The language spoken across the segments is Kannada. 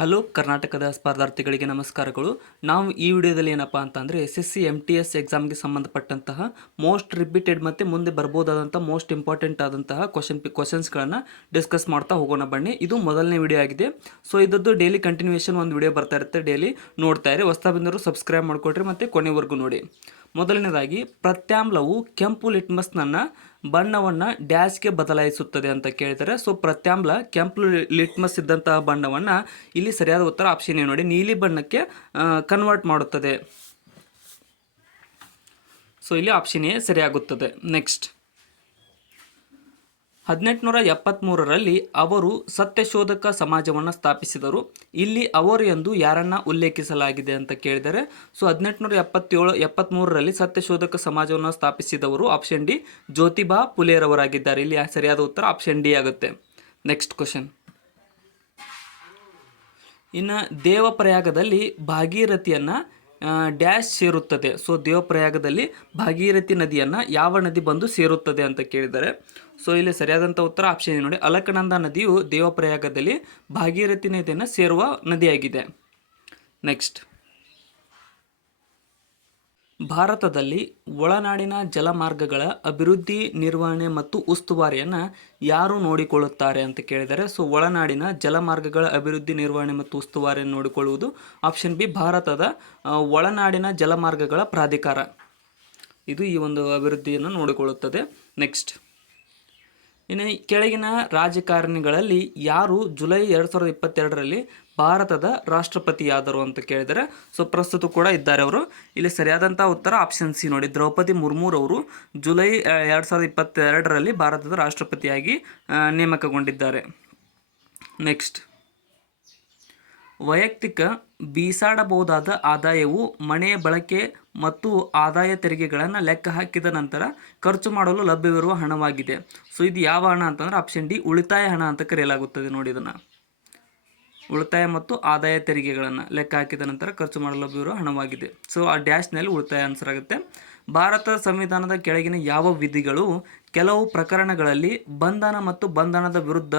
ಹಲೋ ಕರ್ನಾಟಕದ ಸ್ಪರ್ಧಾರ್ಥಿಗಳಿಗೆ ನಮಸ್ಕಾರಗಳು. ನಾವು ಈ ವಿಡಿಯೋದಲ್ಲಿ ಏನಪ್ಪ ಅಂತಂದರೆ SSC MTS ಎಕ್ಸಾಮ್ಗೆ ಸಂಬಂಧಪಟ್ಟಂತಹ ಮೋಸ್ಟ್ ರಿಪೀಟೆಡ್ ಮತ್ತು ಮುಂದೆ ಬರ್ಬೋದಾದಂಥ ಮೋಸ್ಟ್ ಇಂಪಾರ್ಟೆಂಟ್ ಆದಂತಹ ಕ್ವಶನ್ಸ್ಗಳನ್ನು ಡಿಸ್ಕಸ್ ಮಾಡ್ತಾ ಹೋಗೋಣ ಬನ್ನಿ. ಇದು ಮೊದಲನೇ ವಿಡಿಯೋ ಆಗಿದೆ. ಸೊ ಇದರದ್ದು ಡೈಲಿ ಕಂಟಿನ್ಯೂಷನ್ ಒಂದು ವಿಡಿಯೋ ಬರ್ತಾ ಇರುತ್ತೆ, ಡೈಲಿ ನೋಡ್ತಾ ಇರಿ. ಹೊಸದಾಗಿ ಸಬ್ಸ್ಕ್ರೈಬ್ ಮಾಡ್ಕೊಳ್ರಿ ಮತ್ತು ಕೊನೆವರೆಗೂ ನೋಡಿ. ಮೊದಲನೇದಾಗಿ, ಪ್ರತ್ಯಾಮ್ಲವು ಕೆಂಪು ಲಿಟ್ಮಸ್ನನ್ನು ಬಣ್ಣವನ್ನು ಡ್ಯಾಶ್ಗೆ ಬದಲಾಯಿಸುತ್ತದೆ ಅಂತ ಕೇಳಿದರೆ, ಸೊ ಪ್ರತ್ಯಾಮ್ಲ ಕೆಂಪು ಲಿಟ್ಮಸ್ ಇದ್ದಂತಹ ಬಣ್ಣವನ್ನು ಇಲ್ಲಿ ಸರಿಯಾದ ಉತ್ತರ ಆಪ್ಷನ್ ನೋಡಿ, ನೀಲಿ ಬಣ್ಣಕ್ಕೆ ಕನ್ವರ್ಟ್ ಮಾಡುತ್ತದೆ. ಸೊ ಇಲ್ಲಿ ಆಪ್ಷನ್ ಎ ಸರಿಯಾಗುತ್ತದೆ. ನೆಕ್ಸ್ಟ್, 1873ರಲ್ಲಿ ಅವರು ಸತ್ಯಶೋಧಕ ಸಮಾಜವನ್ನು ಸ್ಥಾಪಿಸಿದರು. ಇಲ್ಲಿ ಅವರು ಎಂದು ಯಾರನ್ನು ಉಲ್ಲೇಖಿಸಲಾಗಿದೆ ಅಂತ ಕೇಳಿದರೆ, ಸೊ 1873ರಲ್ಲಿ ಸತ್ಯಶೋಧಕ ಸಮಾಜವನ್ನು ಸ್ಥಾಪಿಸಿದವರು ಆಪ್ಷನ್ ಡಿ ಜ್ಯೋತಿಬಾ ಫುಲೆರವರಾಗಿದ್ದಾರೆ. ಇಲ್ಲಿ ಸರಿಯಾದ ಉತ್ತರ ಆಪ್ಷನ್ ಡಿ ಆಗುತ್ತೆ. ನೆಕ್ಸ್ಟ್ ಕ್ವಶನ್, ಇನ್ನು ದೇವಪ್ರಯಾಗದಲ್ಲಿ ಭಾಗೀರಥಿಯನ್ನು ಡ್ಯಾಶ್ ಸೇರುತ್ತದೆ. ಸೊ ದೇವಪ್ರಯಾಗದಲ್ಲಿ ಭಾಗೀರಥಿ ನದಿಯನ್ನು ಯಾವ ನದಿ ಬಂದು ಸೇರುತ್ತದೆ ಅಂತ ಕೇಳಿದರೆ, ಸೊ ಇಲ್ಲಿ ಸರಿಯಾದಂಥ ಉತ್ತರ ಆಪ್ಷನ್ ನೋಡಿ, ಅಲಕನಂದ ನದಿಯು ದೇವಪ್ರಯಾಗದಲ್ಲಿ ಭಾಗೀರಥಿ ನದಿಯನ್ನು ಸೇರುವ ನದಿಯಾಗಿದೆ. ನೆಕ್ಸ್ಟ್, ಭಾರತದಲ್ಲಿ ಒಳನಾಡಿನ ಜಲಮಾರ್ಗಗಳ ಅಭಿವೃದ್ಧಿ, ನಿರ್ವಹಣೆ ಮತ್ತು ಉಸ್ತುವಾರಿಯನ್ನು ಯಾರು ನೋಡಿಕೊಳ್ಳುತ್ತಾರೆ ಅಂತ ಕೇಳಿದರೆ, ಸೊ ಒಳನಾಡಿನ ಜಲಮಾರ್ಗಗಳ ಅಭಿವೃದ್ಧಿ, ನಿರ್ವಹಣೆ ಮತ್ತು ಉಸ್ತುವಾರಿಯನ್ನು ನೋಡಿಕೊಳ್ಳುವುದು ಆಪ್ಷನ್ ಬಿ ಭಾರತದ ಒಳನಾಡಿನ ಜಲಮಾರ್ಗಗಳ ಪ್ರಾಧಿಕಾರ. ಇದು ಈ ಒಂದು ಅಭಿವೃದ್ಧಿಯನ್ನು ನೋಡಿಕೊಳ್ಳುತ್ತದೆ. ನೆಕ್ಸ್ಟ್, ಇನ್ನು ಕೆಳಗಿನ ರಾಜಕಾರಣಿಗಳಲ್ಲಿ ಯಾರು ಜುಲೈ 2022ರಲ್ಲಿ ಭಾರತದ ರಾಷ್ಟ್ರಪತಿಯಾದರು ಅಂತ ಕೇಳಿದರೆ, ಸೊ ಪ್ರಸ್ತುತ ಕೂಡ ಇದ್ದಾರೆ ಅವರು. ಇಲ್ಲಿ ಸರಿಯಾದಂಥ ಉತ್ತರ ಆಪ್ಷನ್ ಸಿ ನೋಡಿ, ದ್ರೌಪದಿ ಮುರ್ಮುರವರು ಜುಲೈ 2022ರಲ್ಲಿ ಭಾರತದ ರಾಷ್ಟ್ರಪತಿಯಾಗಿ ನೇಮಕಗೊಂಡಿದ್ದಾರೆ. ನೆಕ್ಸ್ಟ್, ವೈಯಕ್ತಿಕ ಬೀಸಾಡಬಹುದಾದ ಆದಾಯವು ಮನೆಯ ಬಳಕೆ ಮತ್ತು ಆದಾಯ ತೆರಿಗೆಗಳನ್ನು ಲೆಕ್ಕ ಹಾಕಿದ ನಂತರ ಖರ್ಚು ಮಾಡಲು ಲಭ್ಯವಿರುವ ಹಣವಾಗಿದೆ. ಸೊ ಇದು ಯಾವ ಹಣ ಅಂತಂದರೆ ಆಪ್ಷನ್ ಡಿ ಉಳಿತಾಯ ಹಣ ಅಂತ ಕರೆಯಲಾಗುತ್ತದೆ. ನೋಡಿ, ಇದನ್ನು ಉಳಿತಾಯ ಮತ್ತು ಆದಾಯ ತೆರಿಗೆಗಳನ್ನು ಲೆಕ್ಕ ಹಾಕಿದ ನಂತರ ಖರ್ಚು ಮಾಡಲು ಲಭ್ಯವಿರುವ ಹಣವಾಗಿದೆ. ಸೊ ಆ ಡ್ಯಾಶ್ನಲ್ಲಿ ಉಳಿತಾಯ ಆನ್ಸರ್ ಆಗುತ್ತೆ. ಭಾರತದ ಸಂವಿಧಾನದ ಕೆಳಗಿನ ಯಾವ ವಿಧಿಗಳು ಕೆಲವು ಪ್ರಕರಣಗಳಲ್ಲಿ ಬಂಧನ ಮತ್ತು ಬಂಧನದ ವಿರುದ್ಧ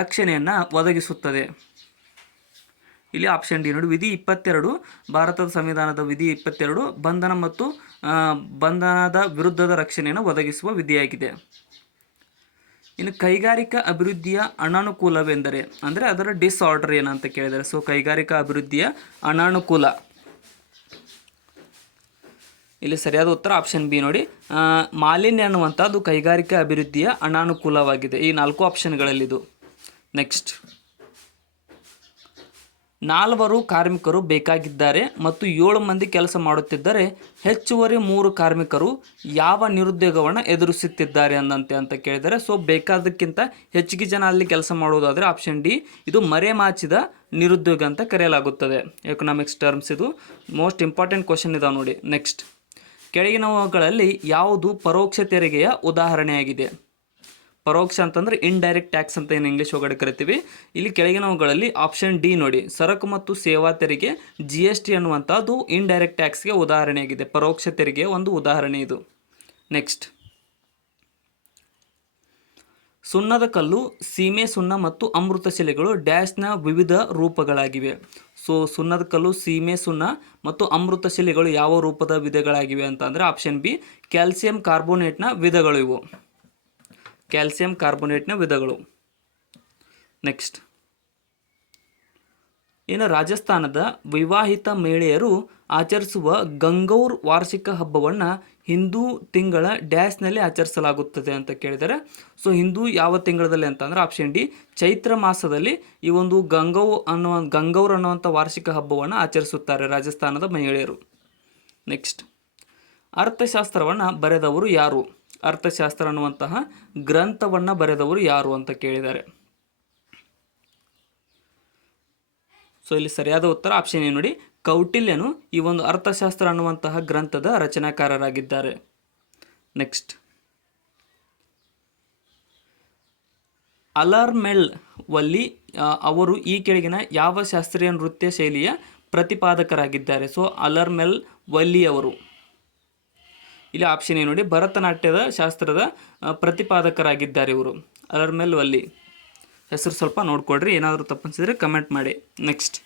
ರಕ್ಷಣೆಯನ್ನು ಒದಗಿಸುತ್ತದೆ? ಇಲ್ಲಿ ಆಪ್ಷನ್ ಡಿ ನೋಡಿ, ವಿಧಿ 22, ಭಾರತದ ಸಂವಿಧಾನದ ವಿಧಿ 22 ಬಂಧನ ಮತ್ತು ಬಂಧನದ ವಿರುದ್ಧದ ರಕ್ಷಣೆಯನ್ನು ಒದಗಿಸುವ ವಿಧಿಯಾಗಿದೆ. ಇನ್ನು ಕೈಗಾರಿಕಾ ಅಭಿವೃದ್ಧಿಯ ಅನಾನುಕೂಲವೆಂದರೆ ಅಂದರೆ ಅದರ ಡಿಸ್ಆರ್ಡರ್ ಏನಂತ ಕೇಳಿದರೆ, ಸೊ ಕೈಗಾರಿಕಾ ಅಭಿವೃದ್ಧಿಯ ಅನಾನುಕೂಲ, ಇಲ್ಲಿ ಸರಿಯಾದ ಉತ್ತರ ಆಪ್ಷನ್ ಬಿ ನೋಡಿ, ಮಾಲಿನ್ಯ ಅನ್ನುವಂಥದ್ದು ಕೈಗಾರಿಕಾ ಅಭಿವೃದ್ಧಿಯ ಅನಾನುಕೂಲವಾಗಿದೆ. ಈ 4 ಆಪ್ಷನ್ಗಳಲ್ಲಿದು. ನೆಕ್ಸ್ಟ್, 4 ಕಾರ್ಮಿಕರು ಬೇಕಾಗಿದ್ದಾರೆ ಮತ್ತು 7 ಮಂದಿ ಕೆಲಸ ಮಾಡುತ್ತಿದ್ದರೆ ಹೆಚ್ಚುವರಿ 3 ಕಾರ್ಮಿಕರು ಯಾವ ನಿರುದ್ಯೋಗವನ್ನು ಎದುರಿಸುತ್ತಿದ್ದಾರೆ ಅಂತ ಕೇಳಿದರೆ, ಸೊ ಬೇಕಾದಕ್ಕಿಂತ ಹೆಚ್ಚಿಗೆ ಜನ ಅಲ್ಲಿ ಕೆಲಸ ಮಾಡುವುದಾದರೆ ಆಪ್ಷನ್ ಡಿ ಇದು ಮರೆಮಾಚಿದ ನಿರುದ್ಯೋಗ ಅಂತ ಕರೆಯಲಾಗುತ್ತದೆ. ಎಕನಾಮಿಕ್ಸ್ ಟರ್ಮ್ಸ್, ಇದು ಮೋಸ್ಟ್ ಇಂಪಾರ್ಟೆಂಟ್ ಕ್ವಶನ್ ಇದಾವೆ ನೋಡಿ. ನೆಕ್ಸ್ಟ್, ಕೆಳಗಿನವುಗಳಲ್ಲಿ ಯಾವುದು ಪರೋಕ್ಷ ತೆರಿಗೆಯ ಉದಾಹರಣೆಯಾಗಿದೆ? ಪರೋಕ್ಷ ಅಂತಂದರೆ ಇಂಡೈರೆಕ್ಟ್ ಟ್ಯಾಕ್ಸ್ ಅಂತ ಏನು ಇಂಗ್ಲೀಷ್ ಒಳಗಡೆ ಕರಿತೀವಿ. ಇಲ್ಲಿ ಕೆಳಗಿನವುಗಳಲ್ಲಿ ಆಪ್ಷನ್ ಡಿ ನೋಡಿ, ಸರಕು ಮತ್ತು ಸೇವಾ ತೆರಿಗೆ GST ಅನ್ನುವಂಥದ್ದು ಇಂಡೈರೆಕ್ಟ್ ಟ್ಯಾಕ್ಸ್ಗೆ ಉದಾಹರಣೆಯಾಗಿದೆ. ಪರೋಕ್ಷ ತೆರಿಗೆಯ ಒಂದು ಉದಾಹರಣೆ ಇದು. ನೆಕ್ಸ್ಟ್, ಸುಣ್ಣದ ಕಲ್ಲು, ಸೀಮೆ ಸುಣ್ಣ ಮತ್ತು ಅಮೃತ ಶಿಲೆಗಳು ಡ್ಯಾಶ್ನ ವಿವಿಧ ರೂಪಗಳಾಗಿವೆ. ಸೊ ಸುಣ್ಣದ ಕಲ್ಲು, ಸೀಮೆ ಸುಣ್ಣ ಮತ್ತು ಅಮೃತ ಶಿಲೆಗಳು ಯಾವ ರೂಪದ ವಿಧಗಳಾಗಿವೆ ಅಂತಂದರೆ ಆಪ್ಷನ್ ಬಿ ಕ್ಯಾಲ್ಸಿಯಂ ಕಾರ್ಬೋನೇಟ್ನ ವಿಧಗಳು ಇವು. ಕ್ಯಾಲ್ಸಿಯಂ ಕಾರ್ಬೋನೇಟ್ನ ವಿಧಗಳು. ನೆಕ್ಸ್ಟ್, ಇನ್ನು ರಾಜಸ್ಥಾನದ ವಿವಾಹಿತ ಮಹಿಳೆಯರು ಆಚರಿಸುವ ಗಂಗೌರ್ ವಾರ್ಷಿಕ ಹಬ್ಬವನ್ನು ಹಿಂದೂ ತಿಂಗಳ ಡ್ಯಾಶ್ನಲ್ಲಿ ಆಚರಿಸಲಾಗುತ್ತದೆ ಅಂತ ಕೇಳಿದರೆ, ಸೊ ಹಿಂದೂ ಯಾವ ತಿಂಗಳಲ್ಲಿ ಅಂತಂದರೆ ಆಪ್ಷನ್ ಡಿ ಚೈತ್ರ ಮಾಸದಲ್ಲಿ ಈ ಒಂದು ಗಂಗೌರ್ ಅನ್ನುವಂಥ ವಾರ್ಷಿಕ ಹಬ್ಬವನ್ನು ಆಚರಿಸುತ್ತಾರೆ ರಾಜಸ್ಥಾನದ ಮಹಿಳೆಯರು. ನೆಕ್ಸ್ಟ್, ಅರ್ಥಶಾಸ್ತ್ರವನ್ನು ಬರೆದವರು ಯಾರು? ಅರ್ಥಶಾಸ್ತ್ರ ಅನ್ನುವಂತಹ ಗ್ರಂಥವನ್ನು ಬರೆದವರು ಯಾರು ಅಂತ ಕೇಳಿದ್ದಾರೆ. ಸೊ ಇಲ್ಲಿ ಸರಿಯಾದ ಉತ್ತರ ಆಪ್ಷನ್ ಏನು ನೋಡಿ, ಕೌಟಿಲ್ಯನು ಈ ಒಂದು ಅರ್ಥಶಾಸ್ತ್ರ ಅನ್ನುವಂತಹ ಗ್ರಂಥದ ರಚನಾಕಾರರಾಗಿದ್ದಾರೆ. ನೆಕ್ಸ್ಟ್, ಅಲರ್ಮೆಲ್ ವಲ್ಲಿ ಅವರು ಈ ಕೆಳಗಿನ ಯಾವ ಶಾಸ್ತ್ರೀಯ ನೃತ್ಯ ಶೈಲಿಯ ಪ್ರತಿಪಾದಕರಾಗಿದ್ದಾರೆ? ಸೊ ಅಲರ್ಮೆಲ್ ವಲ್ಲಿ ಅವರು ಇಲ್ಲಿ ಆಪ್ಷನ್ ಏನು ನೋಡಿ, ಭರತನಾಟ್ಯದ ಶಾಸ್ತ್ರದ ಪ್ರತಿಪಾದಕರಾಗಿದ್ದಾರೆ ಇವರು, ಅಲರ್ಮೆಲ್ ವಲ್ಲಿ. ಹೆಸರು ಸ್ವಲ್ಪ ನೋಡ್ಕೊಡ್ರಿ, ಏನಾದರೂ ತಪ್ಪನಿಸಿದರೆ ಕಮೆಂಟ್ ಮಾಡಿ. ನೆಕ್ಸ್ಟ್,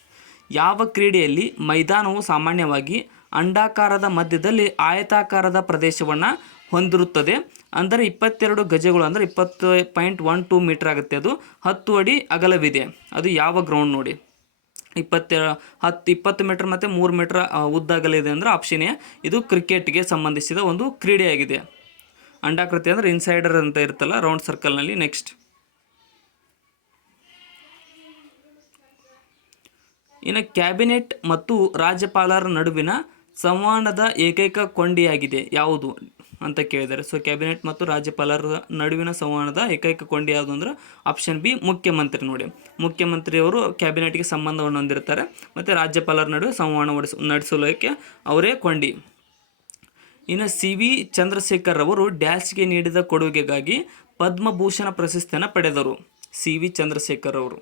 ಯಾವ ಕ್ರೀಡೆಯಲ್ಲಿ ಮೈದಾನವು ಸಾಮಾನ್ಯವಾಗಿ ಅಂಡಾಕಾರದ ಮಧ್ಯದಲ್ಲಿ ಆಯತಾಕಾರದ ಪ್ರದೇಶವನ್ನು ಹೊಂದಿರುತ್ತದೆ? ಅಂದರೆ 22 ಗಜಗಳು, ಅಂದರೆ 20.12 ಮೀಟರ್ ಆಗುತ್ತೆ. ಅದು 10 ಅಡಿ ಅಗಲವಿದೆ. ಅದು ಯಾವ ಗ್ರೌಂಡ್ ನೋಡಿ? 20 ಮೀಟರ್ ಮತ್ತು 3 ಮೀಟರ್ ಉದ್ದ ಅಗಲ ಇದೆ ಅಂದರೆ ಆಪ್ಷನ್ ಎ, ಇದು ಕ್ರಿಕೆಟ್ಗೆ ಸಂಬಂಧಿಸಿದ ಒಂದು ಕ್ರೀಡೆಯಾಗಿದೆ. ಅಂಡಾಕೃತಿ ಅಂದರೆ ಇನ್ಸೈಡರ್ ಅಂತ ಇರುತ್ತಲ್ಲ, ರೌಂಡ್ ಸರ್ಕಲ್ನಲ್ಲಿ. ನೆಕ್ಸ್ಟ್, ಇನ್ನು ಕ್ಯಾಬಿನೆಟ್ ಮತ್ತು ರಾಜ್ಯಪಾಲರ ನಡುವಿನ ಸಂವಹನದ ಏಕೈಕ ಕೊಂಡಿಯಾಗಿದೆ ಯಾವುದು ಅಂತ ಕೇಳಿದ್ದಾರೆ. ಸೊ ಕ್ಯಾಬಿನೆಟ್ ಮತ್ತು ರಾಜ್ಯಪಾಲರ ನಡುವಿನ ಸಂವಹನದ ಏಕೈಕ ಕೊಂಡಿ ಯಾವುದು ಅಂದ್ರೆ ಆಪ್ಷನ್ ಬಿ, ಮುಖ್ಯಮಂತ್ರಿ. ನೋಡಿ, ಮುಖ್ಯಮಂತ್ರಿಯವರು ಕ್ಯಾಬಿನೆಟ್ಗೆ ಸಂಬಂಧವನ್ನು ಹೊಂದಿರ್ತಾರೆ ಮತ್ತು ರಾಜ್ಯಪಾಲರ ನಡುವೆ ಸಂವಹನ ನಡೆಸಲಿಕ್ಕೆ ಅವರೇ ಕೊಂಡಿ. ಇನ್ನು CV ಚಂದ್ರಶೇಖರ್ ಅವರು ಡ್ಯಾಶ್ಗೆ ನೀಡಿದ ಕೊಡುಗೆಗಾಗಿ ಪದ್ಮಭೂಷಣ ಪ್ರಶಸ್ತಿಯನ್ನು ಪಡೆದರು. CV ಚಂದ್ರಶೇಖರ್ ಅವರು.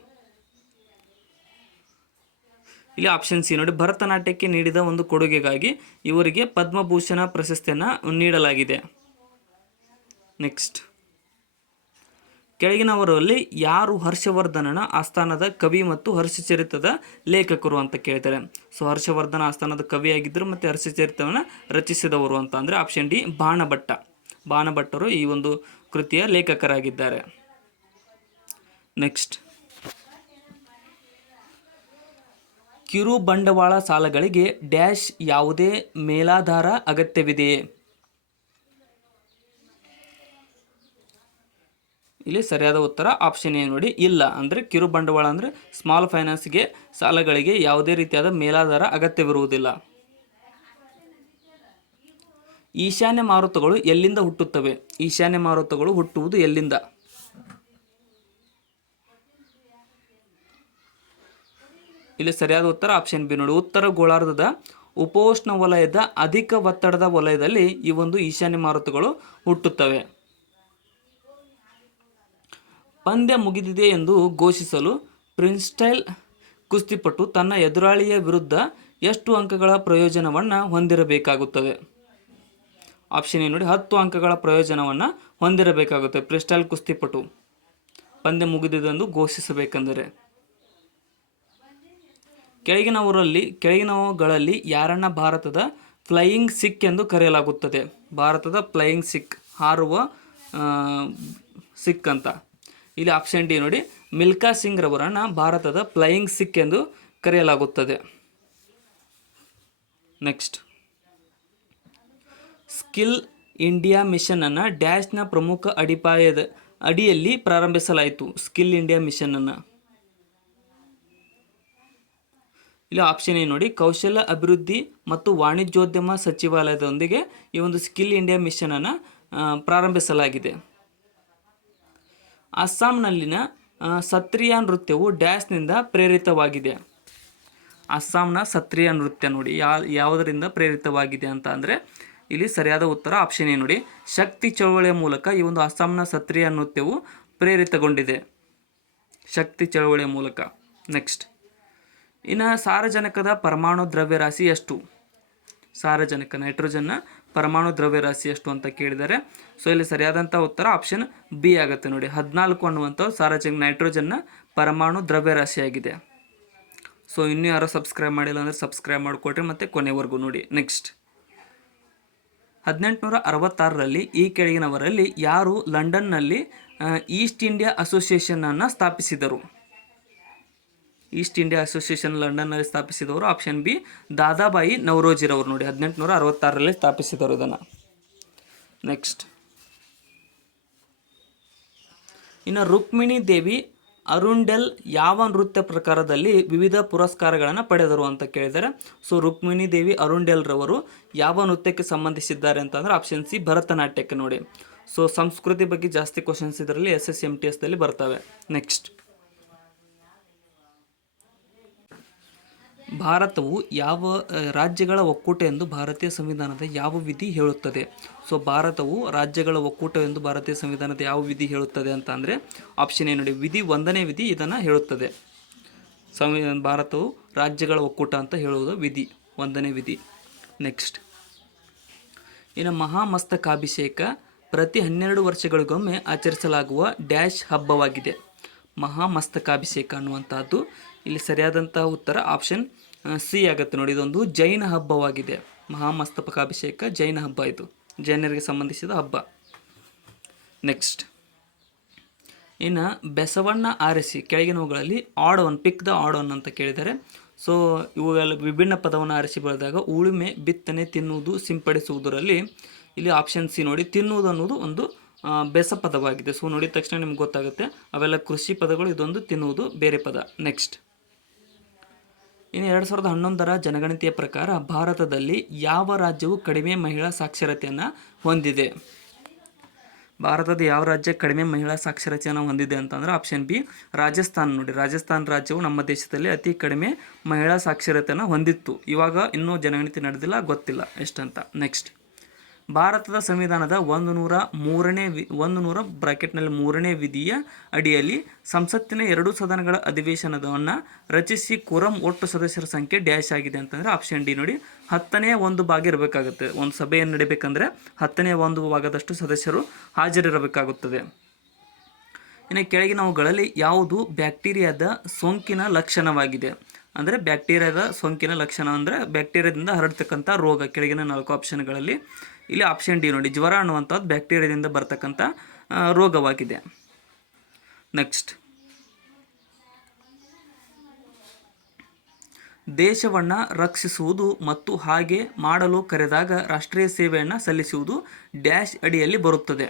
ಇಲ್ಲಿ ಆಪ್ಷನ್ ಸಿ ನೋಡಿ, ಭರತನಾಟ್ಯಕ್ಕೆ ನೀಡಿದ ಒಂದು ಕೊಡುಗೆಗಾಗಿ ಇವರಿಗೆ ಪದ್ಮಭೂಷಣ ಪ್ರಶಸ್ತಿಯನ್ನು ನೀಡಲಾಗಿದೆ. ನೆಕ್ಸ್ಟ್, ಕೆಳಗಿನವರಲ್ಲಿ ಯಾರು ಹರ್ಷವರ್ಧನನ ಆಸ್ಥಾನದ ಕವಿ ಮತ್ತು ಹರ್ಷಚರಿತದ ಲೇಖಕರು ಅಂತ ಕೇಳ್ತಾರೆ. ಸೊ ಹರ್ಷವರ್ಧನ ಆಸ್ಥಾನದ ಕವಿಯಾಗಿದ್ದರು ಮತ್ತು ಹರ್ಷಚರಿತವನ್ನು ರಚಿಸಿದವರು ಅಂತ ಅಂದರೆ ಆಪ್ಷನ್ ಡಿ, ಬಾಣಭಟ್ಟ. ಬಾಣಭಟ್ಟರು ಈ ಒಂದು ಕೃತಿಯ ಲೇಖಕರಾಗಿದ್ದಾರೆ. ನೆಕ್ಸ್ಟ್, ಕಿರು ಬಂಡವಾಳ ಸಾಲಗಳಿಗೆ ಡ್ಯಾಶ್ ಯಾವುದೇ ಮೇಲಾಧಾರ ಅಗತ್ಯವಿದೆಯೇ? ಇಲ್ಲಿ ಸರಿಯಾದ ಉತ್ತರ ಆಪ್ಷನ್ ಎ ನೋಡಿ, ಇಲ್ಲ. ಅಂದರೆ ಕಿರು ಬಂಡವಾಳ ಅಂದರೆ ಸ್ಮಾಲ್ ಫೈನಾನ್ಸ್ಗೆ ಸಾಲಗಳಿಗೆ ಯಾವುದೇ ರೀತಿಯಾದ ಮೇಲಾಧಾರ ಅಗತ್ಯವಿರುವುದಿಲ್ಲ. ಈಶಾನ್ಯ ಮಾರುತಗಳು ಎಲ್ಲಿಂದ ಹುಟ್ಟುತ್ತವೆ? ಈಶಾನ್ಯ ಮಾರುತಗಳು ಹುಟ್ಟುವುದು ಎಲ್ಲಿಂದ? ಇಲ್ಲಿ ಸರಿಯಾದ ಉತ್ತರ ಆಪ್ಷನ್ ಬಿ ನೋಡಿ, ಉತ್ತರ ಗೋಳಾರ್ಧದ ಉಪೋಷ್ಣ ವಲಯದ ಅಧಿಕ ಒತ್ತಡದ ವಲಯದಲ್ಲಿ ಈ ಒಂದು ಈಶಾನ್ಯ ಮಾರುತಗಳು ಹುಟ್ಟುತ್ತವೆ. ಪಂದ್ಯ ಮುಗಿದಿದೆ ಎಂದು ಘೋಷಿಸಲು ಫ್ರೀಸ್ಟೈಲ್ ಕುಸ್ತಿಪಟು ತನ್ನ ಎದುರಾಳಿಯ ವಿರುದ್ಧ ಎಷ್ಟು ಅಂಕಗಳ ಪ್ರಯೋಜನವನ್ನು ಹೊಂದಿರಬೇಕಾಗುತ್ತದೆ? ಆಪ್ಷನ್ ಎ ನೋಡಿ, 10 ಅಂಕಗಳ ಪ್ರಯೋಜನವನ್ನು ಹೊಂದಿರಬೇಕಾಗುತ್ತದೆ ಫ್ರೀಸ್ಟೈಲ್ ಕುಸ್ತಿಪಟು ಪಂದ್ಯ ಮುಗಿದಿದೆ ಎಂದು ಘೋಷಿಸಬೇಕೆಂದರೆ. ಕೆಳಗಿನವುಗಳಲ್ಲಿ ಯಾರನ್ನ ಭಾರತದ ಫ್ಲೈಯಿಂಗ್ ಸಿಖ್ ಎಂದು ಕರೆಯಲಾಗುತ್ತದೆ? ಭಾರತದ ಫ್ಲೈಯಿಂಗ್ ಸಿಖ್, ಹಾರುವ ಸಿಖ್ ಅಂತ. ಇಲ್ಲಿ ಆಪ್ಷನ್ ಡಿ ನೋಡಿ, ಮಿಲ್ಖಾ ಸಿಂಗ್ ರವರನ್ನು ಭಾರತದ ಫ್ಲೈಯಿಂಗ್ ಸಿಖ್ ಎಂದು ಕರೆಯಲಾಗುತ್ತದೆ. ನೆಕ್ಸ್ಟ್, ಸ್ಕಿಲ್ ಇಂಡಿಯಾ ಮಿಷನ್ ಅನ್ನು ಡ್ಯಾಶ್ನ ಪ್ರಮುಖ ಅಡಿಯಲ್ಲಿ ಪ್ರಾರಂಭಿಸಲಾಯಿತು. ಸ್ಕಿಲ್ ಇಂಡಿಯಾ ಮಿಷನ್ ಅನ್ನು ಇಲ್ಲಿ ಆಪ್ಷನ್ ಎ ನೋಡಿ, ಕೌಶಲ್ಯ ಅಭಿವೃದ್ಧಿ ಮತ್ತು ವಾಣಿಜ್ಯೋದ್ಯಮ ಸಚಿವಾಲಯದೊಂದಿಗೆ ಈ ಒಂದು ಸ್ಕಿಲ್ ಇಂಡಿಯಾ ಮಿಷನ್ ಅನ್ನು ಪ್ರಾರಂಭಿಸಲಾಗಿದೆ. ಅಸ್ಸಾಂನಲ್ಲಿನ ಸತ್ರಿಯ ನೃತ್ಯವು ಡ್ಯಾಶ್ನಿಂದ ಪ್ರೇರಿತವಾಗಿದೆ. ಅಸ್ಸಾಂನ ಸತ್ರಿಯ ನೃತ್ಯ ನೋಡಿ ಯಾವುದರಿಂದ ಪ್ರೇರಿತವಾಗಿದೆ ಅಂತ ಅಂದರೆ ಇಲ್ಲಿ ಸರಿಯಾದ ಉತ್ತರ ಆಪ್ಷನ್ ಎ ನೋಡಿ, ಶಕ್ತಿ ಚಳವಳಿಯ ಮೂಲಕ ಈ ಒಂದು ಅಸ್ಸಾಂನ ಸತ್ರಿಯ ನೃತ್ಯವು ಪ್ರೇರಿತಗೊಂಡಿದೆ. ಶಕ್ತಿ ಚಳವಳಿಯ ಮೂಲಕ. ನೆಕ್ಸ್ಟ್, ಇನ್ನು ಸಾರಜನಕದ ಪರಮಾಣು ದ್ರವ್ಯರಾಶಿ ಎಷ್ಟು? ಸಾರಜನಕ, ನೈಟ್ರೋಜನ್ನ ಪರಮಾಣು ದ್ರವ್ಯರಾಶಿ ಎಷ್ಟು ಅಂತ ಕೇಳಿದ್ದಾರೆ. ಸೊ ಇಲ್ಲಿ ಸರಿಯಾದಂಥ ಉತ್ತರ ಆಪ್ಷನ್ ಬಿ ಆಗುತ್ತೆ ನೋಡಿ, 14 ಅನ್ನುವಂಥ ನೈಟ್ರೋಜನ್ನ ಪರಮಾಣು ದ್ರವ್ಯರಾಶಿಯಾಗಿದೆ. ಸೊ ಇನ್ನೂ ಯಾರೋ ಸಬ್ಸ್ಕ್ರೈಬ್ ಮಾಡಿಲ್ಲ ಅಂದರೆ ಸಬ್ಸ್ಕ್ರೈಬ್ ಮಾಡಿಕೊಟ್ರಿ ಮತ್ತು ಕೊನೆವರೆಗೂ ನೋಡಿ. ನೆಕ್ಸ್ಟ್, 1866ರಲ್ಲಿ ಈ ಕೆಳಗಿನವರಲ್ಲಿ ಯಾರು ಲಂಡನ್ನಲ್ಲಿ ಈಸ್ಟ್ ಇಂಡಿಯಾ ಅಸೋಸಿಯೇಷನನ್ನು ಸ್ಥಾಪಿಸಿದರು? ಈಸ್ಟ್ ಇಂಡಿಯಾ ಅಸೋಸಿಯೇಷನ್ ಲಂಡನ್ನಲ್ಲಿ ಸ್ಥಾಪಿಸಿದವರು ಆಪ್ಷನ್ ಬಿ, ದಾದಾಬಾಯಿ ನವರೋಜಿರವರು ನೋಡಿ 1866ರಲ್ಲಿ ಸ್ಥಾಪಿಸಿದರು ಇದನ್ನು. ನೆಕ್ಸ್ಟ್, ಇನ್ನು ರುಕ್ಮಿಣಿ ದೇವಿ ಅರುಂಡೆಲ್ ಯಾವ ನೃತ್ಯ ಪ್ರಕಾರದಲ್ಲಿ ವಿವಿಧ ಪುರಸ್ಕಾರಗಳನ್ನು ಪಡೆದರು ಅಂತ ಕೇಳಿದ್ದಾರೆ. ಸೊ ರುಕ್ಮಿಣಿ ದೇವಿ ಅರುಂಡೆಲ್ ರವರು ಯಾವ ನೃತ್ಯಕ್ಕೆ ಸಂಬಂಧಿಸಿದ್ದಾರೆ ಅಂತಂದರೆ ಆಪ್ಷನ್ ಸಿ, ಭರತನಾಟ್ಯಕ್ಕೆ ನೋಡಿ. ಸೊ ಸಂಸ್ಕೃತಿ ಬಗ್ಗೆ ಜಾಸ್ತಿ ಕ್ವಶನ್ಸ್ ಇದರಲ್ಲಿ SSMTSದಲ್ಲಿ ಬರ್ತವೆ. ನೆಕ್ಸ್ಟ್, ಭಾರತವು ಯಾವ ರಾಜ್ಯಗಳ ಒಕ್ಕೂಟ ಎಂದು ಭಾರತೀಯ ಸಂವಿಧಾನದ ಯಾವ ವಿಧಿ ಹೇಳುತ್ತದೆ? ಸೊ ಭಾರತವು ರಾಜ್ಯಗಳ ಒಕ್ಕೂಟ ಎಂದು ಭಾರತೀಯ ಸಂವಿಧಾನದ ಯಾವ ವಿಧಿ ಹೇಳುತ್ತದೆ ಅಂತ ಅಂದರೆ ಆಪ್ಷನ್ ಎ ನೋಡಿ, ವಿಧಿ 1ನೇ ವಿಧಿ ಇದನ್ನು ಹೇಳುತ್ತದೆ. ಭಾರತವು ರಾಜ್ಯಗಳ ಒಕ್ಕೂಟ ಅಂತ ಹೇಳುವುದು ವಿಧಿ 1ನೇ ವಿಧಿ. ನೆಕ್ಸ್ಟ್, ಇನ್ನು ಮಹಾಮಸ್ತಕಾಭಿಷೇಕ ಪ್ರತಿ 12 ವರ್ಷಗಳಿಗೊಮ್ಮೆ ಆಚರಿಸಲಾಗುವ ಡ್ಯಾಶ್ ಹಬ್ಬವಾಗಿದೆ. ಮಹಾಮಸ್ತಕಾಭಿಷೇಕ ಅನ್ನುವಂಥದ್ದು. ಇಲ್ಲಿ ಸರಿಯಾದಂತಹ ಉತ್ತರ ಆಪ್ಷನ್ ಸಿ ಆಗುತ್ತೆ ನೋಡಿ. ಇದೊಂದು ಜೈನ ಹಬ್ಬವಾಗಿದೆ. ಮಹಾಮಸ್ತಕಾಭಿಷೇಕ ಜೈನ ಹಬ್ಬ, ಇದು ಜೈನರಿಗೆ ಸಂಬಂಧಿಸಿದ ಹಬ್ಬ. ನೆಕ್ಸ್ಟ್, ಇನ್ನು ಬೆಸವಣ್ಣ ಆರಿಸಿ ಕೆಳಗಿನವುಗಳಲ್ಲಿ odd one, pick the odd one ಅಂತ ಕೇಳಿದ್ದಾರೆ. ಸೊ ಇವುಗಳ ವಿಭಿನ್ನ ಪದವನ್ನು ಆರಿಸಿ ಬರೆದಾಗ ಉಳುಮೆ, ಬಿತ್ತನೆ, ತಿನ್ನುವುದು, ಸಿಂಪಡಿಸುವುದರಲ್ಲಿ ಇಲ್ಲಿ ಆಪ್ಷನ್ ಸಿ ನೋಡಿ, ತಿನ್ನುವುದು ಅನ್ನೋದು ಒಂದು ಬೆಸ ಪದವಾಗಿದೆ. ಸೊ ನೋಡಿದ ತಕ್ಷಣ ನಿಮ್ಗೆ ಗೊತ್ತಾಗುತ್ತೆ ಅವೆಲ್ಲ ಕೃಷಿ ಪದಗಳು, ಇದೊಂದು ತಿನ್ನುವುದು ಬೇರೆ ಪದ. ನೆಕ್ಸ್ಟ್, ಇನ್ನು 2011ರ ಜನಗಣತಿಯ ಪ್ರಕಾರ ಭಾರತದಲ್ಲಿ ಯಾವ ರಾಜ್ಯವು ಕಡಿಮೆ ಮಹಿಳಾ ಸಾಕ್ಷರತೆಯನ್ನು ಹೊಂದಿದೆ? ಭಾರತದ ಯಾವ ರಾಜ್ಯ ಕಡಿಮೆ ಮಹಿಳಾ ಸಾಕ್ಷರತೆಯನ್ನು ಹೊಂದಿದೆ ಅಂತಂದ್ರೆ ಆಪ್ಷನ್ ಬಿ ರಾಜಸ್ಥಾನ್ ನೋಡಿ. ರಾಜಸ್ಥಾನ ರಾಜ್ಯವು ನಮ್ಮ ದೇಶದಲ್ಲಿ ಅತಿ ಕಡಿಮೆ ಮಹಿಳಾ ಸಾಕ್ಷರತೆಯನ್ನು ಹೊಂದಿತ್ತು. ಇವಾಗ ಇನ್ನೂ ಜನಗಣತಿ ನಡೆದಿಲ್ಲ, ಗೊತ್ತಿಲ್ಲ ಎಷ್ಟಂತ. ನೆಕ್ಸ್ಟ್, ಭಾರತದ ಸಂವಿಧಾನದ 103ನೇ ವಿಧಿಯ ಅಡಿಯಲ್ಲಿ ಸಂಸತ್ತಿನ 2 ಸದನಗಳ ಅಧಿವೇಶನವನ್ನು ರಚಿಸಿ ಕೋರಂ ಒಟ್ಟು ಸದಸ್ಯರ ಸಂಖ್ಯೆ ಡ್ಯಾಶ್ ಆಗಿದೆ ಅಂತಂದರೆ ಆಪ್ಷನ್ ಡಿ ನೋಡಿ, 10ನೇ 1 ಭಾಗ ಇರಬೇಕಾಗುತ್ತೆ. ಒಂದು ಸಭೆಯನ್ನು ನಡೀಬೇಕಂದ್ರೆ 10ನೇ 1 ಭಾಗದಷ್ಟು ಸದಸ್ಯರು ಹಾಜರಿರಬೇಕಾಗುತ್ತದೆ. ಇನ್ನು ಕೆಳಗಿನವುಗಳಲ್ಲಿ ಯಾವುದು ಬ್ಯಾಕ್ಟೀರಿಯಾದ ಸೋಂಕಿನ ಲಕ್ಷಣವಾಗಿದೆ? ಅಂದರೆ ಬ್ಯಾಕ್ಟೀರಿಯಾದ ಸೋಂಕಿನ ಲಕ್ಷಣ ಅಂದರೆ ಬ್ಯಾಕ್ಟೀರಿಯಾದಿಂದ ಹರಡ್ತಕ್ಕಂಥ ರೋಗ. ಕೆಳಗಿನ 4 ಆಪ್ಷನ್ಗಳಲ್ಲಿ ಇಲ್ಲಿ ಆಪ್ಷನ್ ಡಿ ನೋಡಿ, ಜ್ವರ ಅನ್ನುವಂಥದ್ದು ಬ್ಯಾಕ್ಟೀರಿಯಾದಿಂದ ಬರ್ತಕ್ಕಂಥ ರೋಗವಾಗಿದೆ. ನೆಕ್ಸ್ಟ್, ದೇಶವನ್ನು ರಕ್ಷಿಸುವುದು ಮತ್ತು ಹಾಗೆ ಮಾಡಲು ಕರೆದಾಗ ರಾಷ್ಟ್ರೀಯ ಸೇವೆಯನ್ನು ಸಲ್ಲಿಸುವುದು ಡ್ಯಾಶ್ ಅಡಿಯಲ್ಲಿ ಬರುತ್ತದೆ.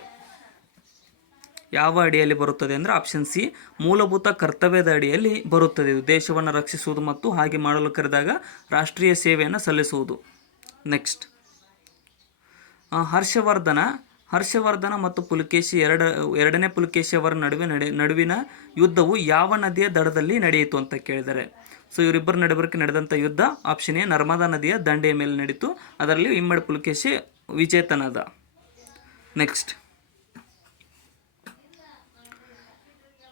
ಯಾವ ಅಡಿಯಲ್ಲಿ ಬರುತ್ತದೆ ಅಂದರೆ ಆಪ್ಷನ್ ಸಿ ಮೂಲಭೂತ ಕರ್ತವ್ಯದ ಅಡಿಯಲ್ಲಿ ಬರುತ್ತದೆ. ಇದು ದೇಶವನ್ನು ರಕ್ಷಿಸುವುದು ಮತ್ತು ಹಾಗೆ ಮಾಡಲು ಕರೆದಾಗ ರಾಷ್ಟ್ರೀಯ ಸೇವೆಯನ್ನು ಸಲ್ಲಿಸುವುದು. ನೆಕ್ಸ್ಟ್, ಹರ್ಷವರ್ಧನ ಮತ್ತು ಪುಲಕೇಶಿ ಎರಡನೇ ಪುಲಕೇಶಿ ಅವರ ನಡುವಿನ ಯುದ್ಧವು ಯಾವ ನದಿಯ ದಡದಲ್ಲಿ ನಡೆಯಿತು ಅಂತ ಕೇಳಿದ್ದಾರೆ. ಸೊ ಇವರಿಬ್ಬರ ನಡುಬರಕ್ಕೆ ನಡೆದಂಥ ಯುದ್ಧ ಆಪ್ಷನ್ ಎ ನರ್ಮದಾ ನದಿಯ ದಂಡೆಯ ಮೇಲೆ ನಡೀತು. ಅದರಲ್ಲಿ ಇಮ್ಮಡಿ ಪುಲಕೇಶಿ ವಿಜೇತನಾದ. ನೆಕ್ಸ್ಟ್,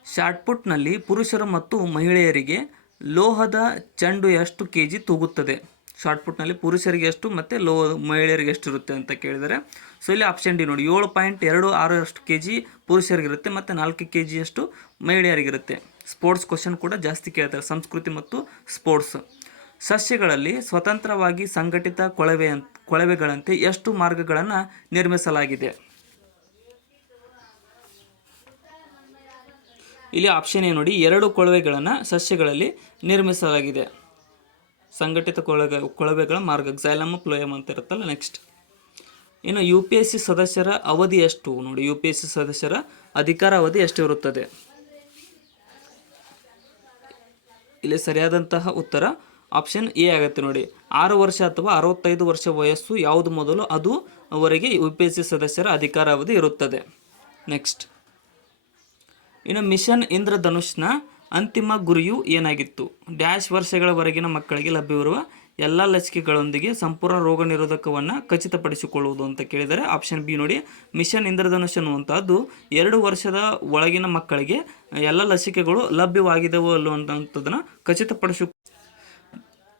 ಶಾಟ್ಪುಟ್ನಲ್ಲಿ ಪುರುಷರು ಮತ್ತು ಮಹಿಳೆಯರಿಗೆ ಲೋಹದ ಚೆಂಡು ಎಷ್ಟು kg ತೂಗುತ್ತದೆ? ಶಾಟ್ಪುಟ್ನಲ್ಲಿ ಪುರುಷರಿಗೆ ಎಷ್ಟು ಮತ್ತು ಮಹಿಳೆಯರಿಗೆ ಎಷ್ಟು ಇರುತ್ತೆ ಅಂತ ಕೇಳಿದರೆ, ಸೊ ಇಲ್ಲಿ ಆಪ್ಷನ್ ಡಿ ನೋಡಿ, 7.26 kg ಪುರುಷರಿಗಿರುತ್ತೆ ಮತ್ತು 4 kg ಅಷ್ಟು ಮಹಿಳೆಯರಿಗಿರುತ್ತೆ. ಸ್ಪೋರ್ಟ್ಸ್ ಕ್ವಶನ್ ಕೂಡ ಜಾಸ್ತಿ ಕೇಳ್ತಾರೆ, ಸಂಸ್ಕೃತಿ ಮತ್ತು ಸ್ಪೋರ್ಟ್ಸ್. ಸಸ್ಯಗಳಲ್ಲಿ ಸ್ವತಂತ್ರವಾಗಿ ಸಂಘಟಿತ ಕೊಳವೆಗಳಂತೆ ಎಷ್ಟು ಮಾರ್ಗಗಳನ್ನು ನಿರ್ಮಿಸಲಾಗಿದೆ? ಇಲ್ಲಿ ಆಪ್ಷನ್ ಎ ನೋಡಿ, 2 ಕೊಳವೆಗಳನ್ನು ಸಸ್ಯಗಳಲ್ಲಿ ನಿರ್ಮಿಸಲಾಗಿದೆ. ಸಂಘಟಿತ ಕೊಳವೆಗಳ ಮಾರ್ಗ ಕ್ಸೈಲಮ್ ಫ್ಲೋಯಮ್ ಅಂತ ಇರುತ್ತಲ್ಲ. ನೆಕ್ಸ್ಟ್, ಇನ್ನು UPSC ಸದಸ್ಯರ ಅವಧಿ ಎಷ್ಟು ನೋಡಿ, UPSC ಸದಸ್ಯರ ಅಧಿಕಾರ ಅವಧಿ ಎಷ್ಟು ಇರುತ್ತದೆ? ಇಲ್ಲಿ ಸರಿಯಾದಂತಹ ಉತ್ತರ ಆಪ್ಷನ್ ಎ ಆಗುತ್ತೆ ನೋಡಿ, 6 ವರ್ಷ ಅಥವಾ 65 ವರ್ಷ ವಯಸ್ಸು ಯಾವುದು ಮೊದಲು ಅದುವರೆಗೆ UPSC ಸದಸ್ಯರ ಅಧಿಕಾರಾವಧಿ ಇರುತ್ತದೆ. ನೆಕ್ಸ್ಟ್, ಇನ್ನು ಮಿಷನ್ ಇಂದ್ರಧನುಷ್ನ ಅಂತಿಮ ಗುರಿಯು ಏನಾಗಿತ್ತು? ಡ್ಯಾಶ್ ವರ್ಷಗಳವರೆಗಿನ ಮಕ್ಕಳಿಗೆ ಲಭ್ಯವಿರುವ ಎಲ್ಲ ಲಸಿಕೆಗಳೊಂದಿಗೆ ಸಂಪೂರ್ಣ ರೋಗ ನಿರೋಧಕವನ್ನು ಖಚಿತಪಡಿಸಿಕೊಳ್ಳುವುದು ಅಂತ ಕೇಳಿದರೆ ಆಪ್ಷನ್ ಬಿ ನೋಡಿ, ಮಿಷನ್ ಇಂದ್ರಧನುಷ್ ಅನ್ನುವಂಥದ್ದು 2 ವರ್ಷದ ಒಳಗಿನ ಮಕ್ಕಳಿಗೆ ಎಲ್ಲ ಲಸಿಕೆಗಳು ಲಭ್ಯವಾಗಿದೆವೋ ಅಲ್ಲೋ ಅನ್ನೋಂಥದ್ದನ್ನು ಖಚಿತಪಡಿಸಿ.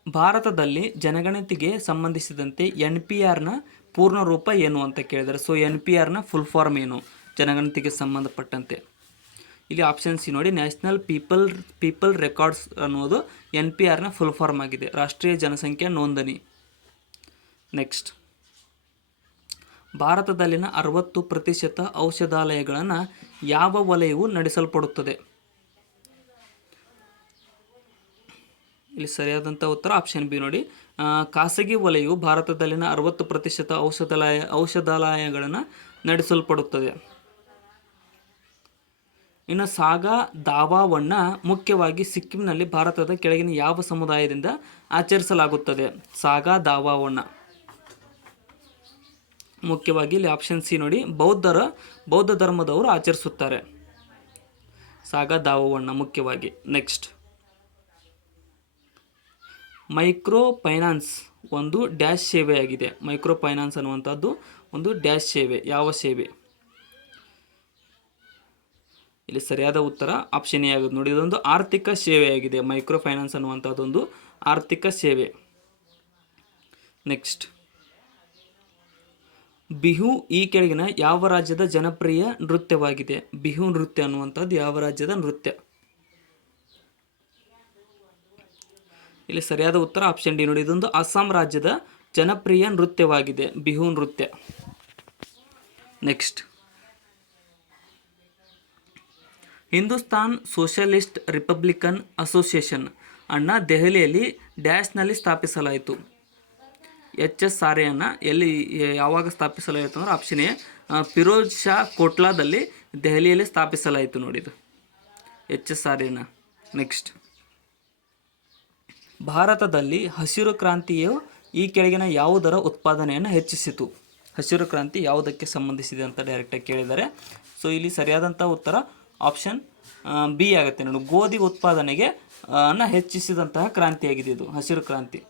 ಭಾರತದಲ್ಲಿ ಜನಗಣತಿಗೆ ಸಂಬಂಧಿಸಿದಂತೆ NPRನ ಪೂರ್ಣ ರೂಪ ಏನು ಅಂತ ಕೇಳಿದರೆ, ಸೊ NPRನ ಫುಲ್ ಫಾರ್ಮ್ ಏನು ಜನಗಣತಿಗೆ ಸಂಬಂಧಪಟ್ಟಂತೆ? ಇಲ್ಲಿ ಆಪ್ಷನ್ ಸಿ ನೋಡಿ, ನ್ಯಾಷನಲ್ ಪೀಪಲ್ ರೆಕಾರ್ಡ್ಸ್ ಅನ್ನೋದು NPRನ ಫುಲ್ ಫಾರ್ಮ್ ಆಗಿದೆ, ರಾಷ್ಟ್ರೀಯ ಜನಸಂಖ್ಯಾ ನೋಂದಣಿ. ನೆಕ್ಸ್ಟ್, ಭಾರತದಲ್ಲಿನ 60% ಔಷಧಾಲಯಗಳನ್ನು ಯಾವ ವಲಯವು ನಡೆಸಲ್ಪಡುತ್ತದೆ? ಇಲ್ಲಿ ಸರಿಯಾದಂಥ ಉತ್ತರ ಆಪ್ಷನ್ ಬಿ ನೋಡಿ, ಖಾಸಗಿ ವಲಯವು ಭಾರತದಲ್ಲಿನ 60% ಔಷಧಾಲಯಗಳನ್ನು ನಡೆಸಲ್ಪಡುತ್ತದೆ. ಇನ್ನು ಸಾಗಾ ದಾವಾವನ್ನು ಮುಖ್ಯವಾಗಿ ಸಿಕ್ಕಿಂನಲ್ಲಿ ಭಾರತದ ಕೆಳಗಿನ ಯಾವ ಸಮುದಾಯದಿಂದ ಆಚರಿಸಲಾಗುತ್ತದೆ? ಸಾಗಾ ದಾವಾವನ್ನು ಮುಖ್ಯವಾಗಿ ಇಲ್ಲಿ ಆಪ್ಷನ್ ಸಿ ನೋಡಿ, ಬೌದ್ಧ ಧರ್ಮದವರು ಆಚರಿಸುತ್ತಾರೆ ಸಾಗಾ ದಾವವನ್ನು ಮುಖ್ಯವಾಗಿ. ನೆಕ್ಸ್ಟ್, ಮೈಕ್ರೋ ಫೈನಾನ್ಸ್ ಒಂದು ಡ್ಯಾಶ್ ಸೇವೆಯಾಗಿದೆ. ಮೈಕ್ರೋ ಫೈನಾನ್ಸ್ ಅನ್ನುವಂಥದ್ದು ಒಂದು ಡ್ಯಾಶ್ ಸೇವೆ, ಯಾವ ಸೇವೆ? ಇಲ್ಲಿ ಸರಿಯಾದ ಉತ್ತರ ಆಪ್ಷನ್ ಎ ಆಗುತ್ತೆ ನೋಡಿ, ಇದೊಂದು ಆರ್ಥಿಕ ಸೇವೆಯಾಗಿದೆ. ಮೈಕ್ರೋ ಫೈನಾನ್ಸ್ ಅನ್ನುವಂಥದ್ದೊಂದು ಆರ್ಥಿಕ ಸೇವೆ. ನೆಕ್ಸ್ಟ್, ಬಿಹು ಈ ಕೆಳಗಿನ ಯಾವ ರಾಜ್ಯದ ಜನಪ್ರಿಯ ನೃತ್ಯವಾಗಿದೆ? ಬಿಹು ನೃತ್ಯ ಅನ್ನುವಂಥದ್ದು ಯಾವ ರಾಜ್ಯದ ನೃತ್ಯ? ಇಲ್ಲಿ ಸರಿಯಾದ ಉತ್ತರ ಆಪ್ಷನ್ ಡಿ ನೋಡಿ. ಇದೊಂದು ಅಸ್ಸಾಂ ರಾಜ್ಯದ ಜನಪ್ರಿಯ ನೃತ್ಯವಾಗಿದೆ, ಬಿಹು ನೃತ್ಯ. Next, Hindustan socialist Republican association ಅನ್ನು ದೆಹಲಿಯಲ್ಲಿ ಡ್ಯಾಶ್ನಲ್ಲಿ ಸ್ಥಾಪಿಸಲಾಯಿತು. HSRA ಎಲ್ಲಿ ಯಾವಾಗ ಸ್ಥಾಪಿಸಲಾಯಿತು ಅಂದರೆ ಆಪ್ಷನ್ ಎ ಫಿರೋಜ್ ಶಾ ಕೋಟ್ಲಾದಲ್ಲಿ ದೆಹಲಿಯಲ್ಲಿ ಸ್ಥಾಪಿಸಲಾಯಿತು ನೋಡಿ ಇದು HSRA. ನೆಕ್ಸ್ಟ್, ಭಾರತದಲ್ಲಿ ಹಸಿರು ಕ್ರಾಂತಿಯು ಈ ಕೆಳಗಿನ ಯಾವುದರ ಉತ್ಪಾದನೆಯನ್ನು ಹೆಚ್ಚಿಸಿತು? ಹಸಿರು ಕ್ರಾಂತಿ ಯಾವುದಕ್ಕೆ ಸಂಬಂಧಿಸಿದೆ ಅಂತ ಡೈರೆಕ್ಟಾಗಿ ಕೇಳಿದ್ದಾರೆ. ಸೊ ಇಲ್ಲಿ ಸರಿಯಾದಂಥ ಉತ್ತರ ಆಪ್ಷನ್ ಬಿ ಆಗುತ್ತೆ ನೋಡಿ. ಗೋಧಿ ಉತ್ಪಾದನೆಗೆ ಹೆಚ್ಚಿಸಿದಂತಹ ಕ್ರಾಂತಿಯಾಗಿದೆ ಇದು ಹಸಿರು ಕ್ರಾಂತಿ.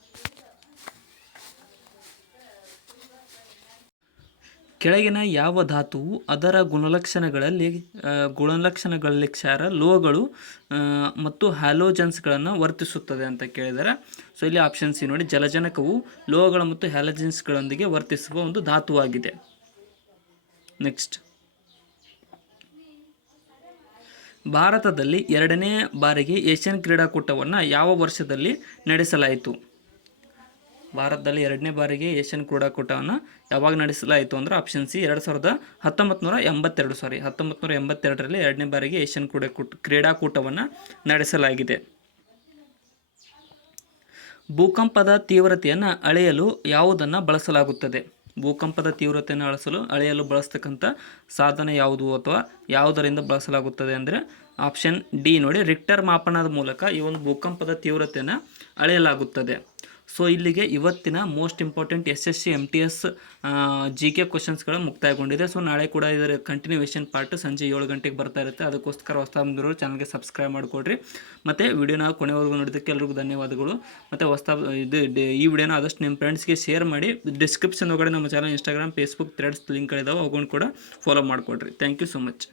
ಕೆಳಗಿನ ಯಾವ ಧಾತುವು ಅದರ ಗುಣಲಕ್ಷಣಗಳಲ್ಲಿ ಕ್ಷಾರ, ಲೋಹಗಳು ಮತ್ತು ಹ್ಯಾಲೋಜನ್ಸ್ಗಳನ್ನು ವರ್ತಿಸುತ್ತದೆ ಅಂತ ಕೇಳಿದ್ದಾರೆ. ಸೊ ಇಲ್ಲಿ ಆಪ್ಷನ್ ಸಿ ನೋಡಿ. ಜಲಜನಕವು ಲೋಹಗಳು ಮತ್ತು ಹ್ಯಾಲೋಜನ್ಸ್ಗಳೊಂದಿಗೆ ವರ್ತಿಸುವ ಒಂದು ಧಾತುವಾಗಿದೆ. ನೆಕ್ಸ್ಟ್, ಭಾರತದಲ್ಲಿ 2ನೇ ಬಾರಿಗೆ ಏಷ್ಯನ್ ಕ್ರೀಡಾಕೂಟವನ್ನು ಯಾವ ವರ್ಷದಲ್ಲಿ ನಡೆಸಲಾಯಿತು? ಭಾರತದಲ್ಲಿ 2ನೇ ಬಾರಿಗೆ ಏಷ್ಯನ್ ಕ್ರೀಡಾಕೂಟವನ್ನು ಯಾವಾಗ ನಡೆಸಲಾಯಿತು ಅಂದರೆ ಆಪ್ಷನ್ ಸಿ 1982ರಲ್ಲಿ 2ನೇ ಬಾರಿಗೆ ಏಷ್ಯನ್ ಕ್ರೀಡಾಕೂಟವನ್ನು ನಡೆಸಲಾಗಿದೆ. ಭೂಕಂಪದ ತೀವ್ರತೆಯನ್ನು ಅಳೆಯಲು ಯಾವುದನ್ನು ಬಳಸಲಾಗುತ್ತದೆ? ಭೂಕಂಪದ ತೀವ್ರತೆಯನ್ನು ಅಳೆಯಲು ಬಳಸ್ತಕ್ಕಂಥ ಸಾಧನ ಯಾವುದು ಅಥವಾ ಯಾವುದರಿಂದ ಬಳಸಲಾಗುತ್ತದೆ ಅಂದರೆ ಆಪ್ಷನ್ ಡಿ ನೋಡಿ. ರಿಕ್ಟರ್ ಮಾಪನದ ಮೂಲಕ ಈ ಒಂದು ಭೂಕಂಪದ ತೀವ್ರತೆಯನ್ನು ಅಳೆಯಲಾಗುತ್ತದೆ. ಸೊ ಇಲ್ಲಿಗೆ ಇವತ್ತಿನ most important SSC MTS GK ಕ್ವಶನ್ಸ್ಗಳು ಮುಕ್ತಾಯಗೊಂಡಿದೆ. ಸೊ ನಾಳೆ ಕೂಡ ಇದರ ಕಂಟಿನ್ಯೂವೇಷನ್ ಪಾರ್ಟ್ ಸಂಜೆ 7 ಗಂಟೆಗೆ ಬರ್ತಾ ಇರುತ್ತೆ. ಅದಕ್ಕೋಸ್ಕರ ಹೊಸದಾಗಿರೋರು ಚಾನಲ್ಗೆ ಸಬ್ಸ್ಕ್ರೈಬ್ ಮಾಡಿಕೊಡ್ರಿ. ಮತ್ತು ವಿಡಿಯೋನ ಕೊನೆವರೆಗೂ ನೋಡೋದಕ್ಕೆ ಎಲ್ರಿಗೂ ಧನ್ಯವಾದಗಳು. ಮತ್ತು ಈ ವಿಡಿಯೋನ ಆದಷ್ಟು ನಿಮ್ಮ ಫ್ರೆಂಡ್ಸ್ಗೆ ಶೇರ್ ಮಾಡಿ. ಡಿಸ್ಕ್ರಿಪ್ಷನ್ ಒಳಗಡೆ ನಮ್ಮ ಚಾನಲ್ Instagram, Facebook, ಥ್ರೆಡ್ಸ್ ಲಿಂಕ್ಗಳಿದಾವೆ, ಅವುಗಳನ್ನು ಕೂಡ ಫಾಲೋ ಮಾಡಿಕೊಡ್ರಿ. Thank you so much.